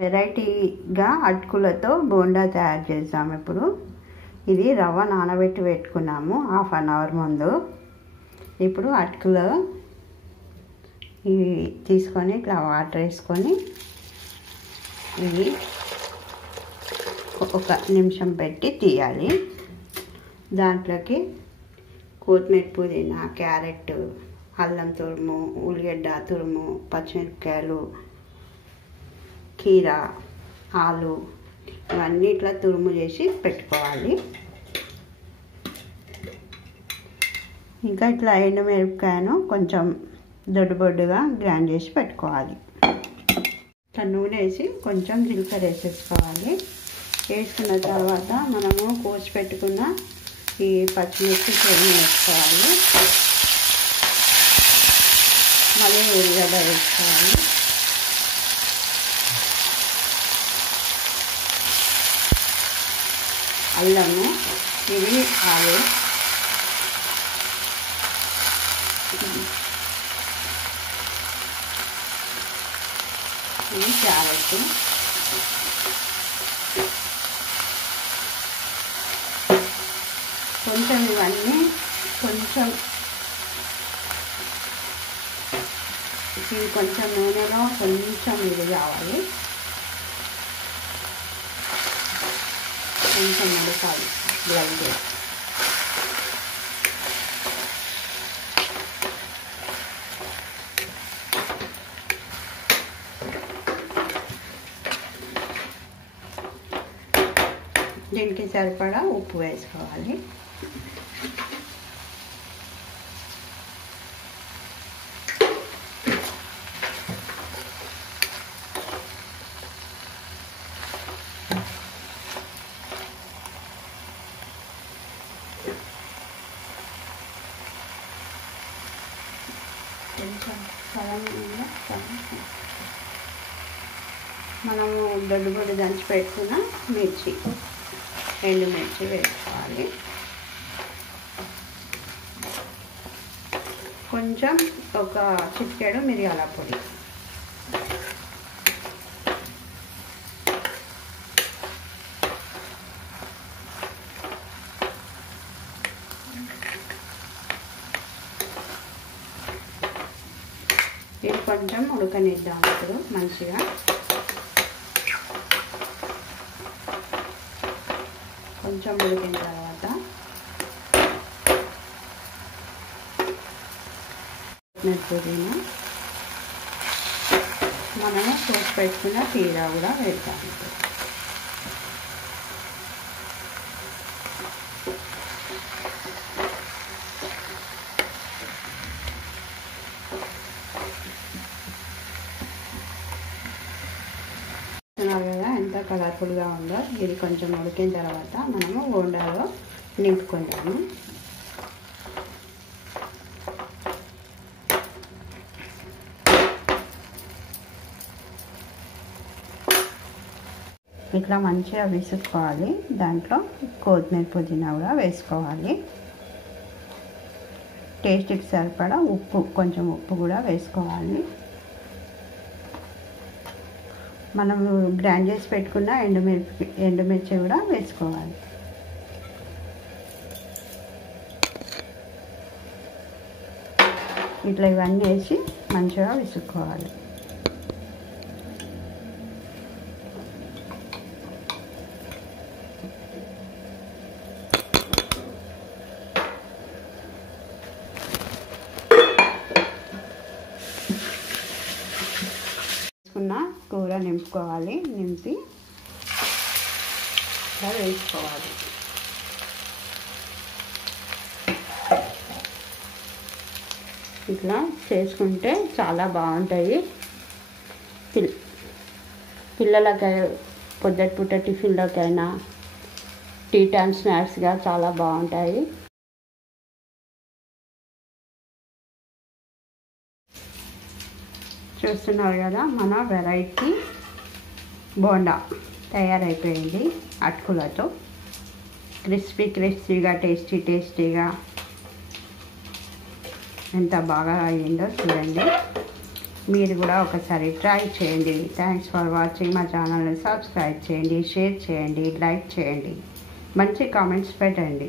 వెరైటీగా అటుకులతో బోండా తయారు చేద్దాం. ఇప్పుడు ఇది రవ్వ నానబెట్టి పెట్టుకున్నాము హాఫ్ అన్ అవర్ ముందు. ఇప్పుడు అటుకులు ఇవి తీసుకొని ఇట్లా వాటర్ వేసుకొని ఇవి ఒక నిమిషం పెట్టి తీయాలి. దాంట్లోకి కొత్తిమీర, పుదీనా, క్యారెట్, అల్లం తురుము, ఉల్లిగడ్డ తురుము, పచ్చిమిరపకాయలు, కీర, ఆలు ఇవన్నీ ఇట్లా తురుము చేసి పెట్టుకోవాలి. ఇంకా ఇట్లా ఎండుమిరపకాయను కొంచెం దొడ్డుబొడ్డుగా గ్రైండ్ చేసి పెట్టుకోవాలి. ఇట్లా నూనె వేసి కొంచెం జీలకర్ర వేసేసుకోవాలి. వేసుకున్న తర్వాత మనము కోసి పెట్టుకున్న ఈ పచ్చిమిర్చి తురుము వేసుకోవాలి. మళ్ళీ ఉల్లిగడ్డ వేసుకోవాలి. అల్లము, ఇది ఆలు, ఇది క్యారెట్, కొంచెం ఇవన్నీ కొంచెం ఇది కొంచెం నూనెలో కొంచెం ఇది కావాలి, కొంచెం ఉడకాలి లైట్గా. దీనికి సరిపడా ఉప్పు వేసుకోవాలి. మనము దొడ్డుబొడ్డు దంచి పెట్టుకున్న మిర్చి, ఎండుమిర్చి వేసుకోవాలి. కొంచెం ఒక చిటికెడు మిరియాల పొడి, ఇది కొంచెం ఉడకనిద్దాం. ఇప్పుడు మంచిగా కొంచెం ఉడికిన తర్వాత పుదీనా, మనము కోసి పెట్టుకున్న కీర కూడా వేద్దాం. కదా ఎంత కలర్ఫుల్గా ఉందో. ఇది కొంచెం ఉడికిన తర్వాత మనము బోండాలో నింపుకుంటాము. ఇట్లా మంచిగా విసుక్కోవాలి. దాంట్లో కొత్తిమీర, పుదీనా కూడా వేసుకోవాలి. టేస్ట్కి సరిపడా ఉప్పు, కొంచెం ఉప్పు కూడా వేసుకోవాలి. మనం గ్రైండ్ చేసి పెట్టుకున్న ఎండుమిర్చి కూడా వేసుకోవాలి. ఇట్లా ఇవన్నీ వేసి మంచిగా విసుక్కోవాలి. కూర నింపుకోవాలి. నింపి ఇట్లా వేసుకోవాలి. ఇట్లా చేసుకుంటే చాలా బాగుంటాయి. పిల్లలకి పొద్దుటిపూట టిఫిన్లోకైనా టీ టైమ్ స్నాక్స్గా చాలా బాగుంటాయి. చూస్తున్నారు కదా, మన వెరైటీ బోండా తయారైపోయింది. అటుకులతో క్రిస్పీగా, టేస్టీగా ఎంత బాగా అయ్యిందో చూడండి. మీరు కూడా ఒకసారి ట్రై చేయండి. Thanks for watching. మా ఛానల్ని సబ్స్క్రైబ్ చేయండి, షేర్ చేయండి, లైక్ చేయండి, మంచి కామెంట్స్ పెట్టండి.